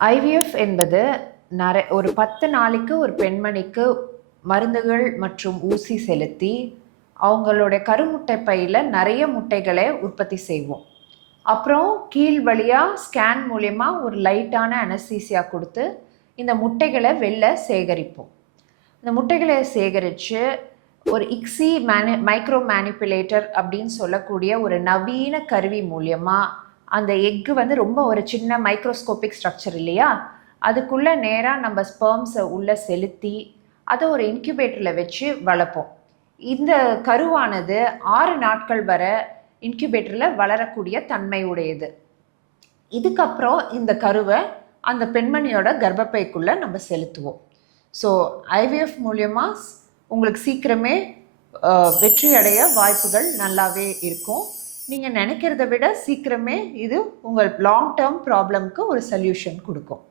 IVF என்பது ஒரு 10 நாளைக்கு ஒரு பெண்மணிக்கு மருந்துகள் மற்றும் ஊசி செலுத்தி அவங்களுடைய கருமுட்டை பையில் நிறைய முட்டைகளை உற்பத்தி செய்வோம். அப்புறம் கீழ் வழியாக ஸ்கேன் மூலயமா ஒரு லைட்டான அனஸ்தீசியா கொடுத்து இந்த முட்டைகளை வெளில சேகரிப்போம். இந்த முட்டைகளை சேகரித்து ஒரு இக்ஸி மைக்ரோ மேனிப்புலேட்டர் அப்படின்னு சொல்லக்கூடிய ஒரு நவீன கருவி மூலியமாக அந்த எக்கு ரொம்ப ஒரு சின்ன மைக்ரோஸ்கோபிக் ஸ்ட்ரக்சர் இல்லையா, அதுக்குள்ளே நேராக நம்ம ஸ்பெர்ம்ஸை உள்ளே செலுத்தி அதை ஒரு இன்குபேட்டரில் வச்சு வளர்ப்போம். இந்த கருவானது 6 நாட்கள் வரை இன்குபேட்டரில் வளரக்கூடிய தன்மை உடையது. இதுக்கப்புறம் இந்த கருவை அந்த பெண்மணியோட கர்ப்பப்பைக்குள்ளே நம்ம செலுத்துவோம். ஸோ ஐவிஎஃப் மூலியமாக உங்களுக்கு சீக்கிரமே வெற்றி அடைய வாய்ப்புகள் நல்லாவே இருக்கும். நீங்கள் நினைக்கிறத விட சீக்கிரமே இது உங்கள் லாங் டேர்ம் ப்ராப்ளம்க்கு ஒரு சொல்யூஷன் கொடுக்கும்.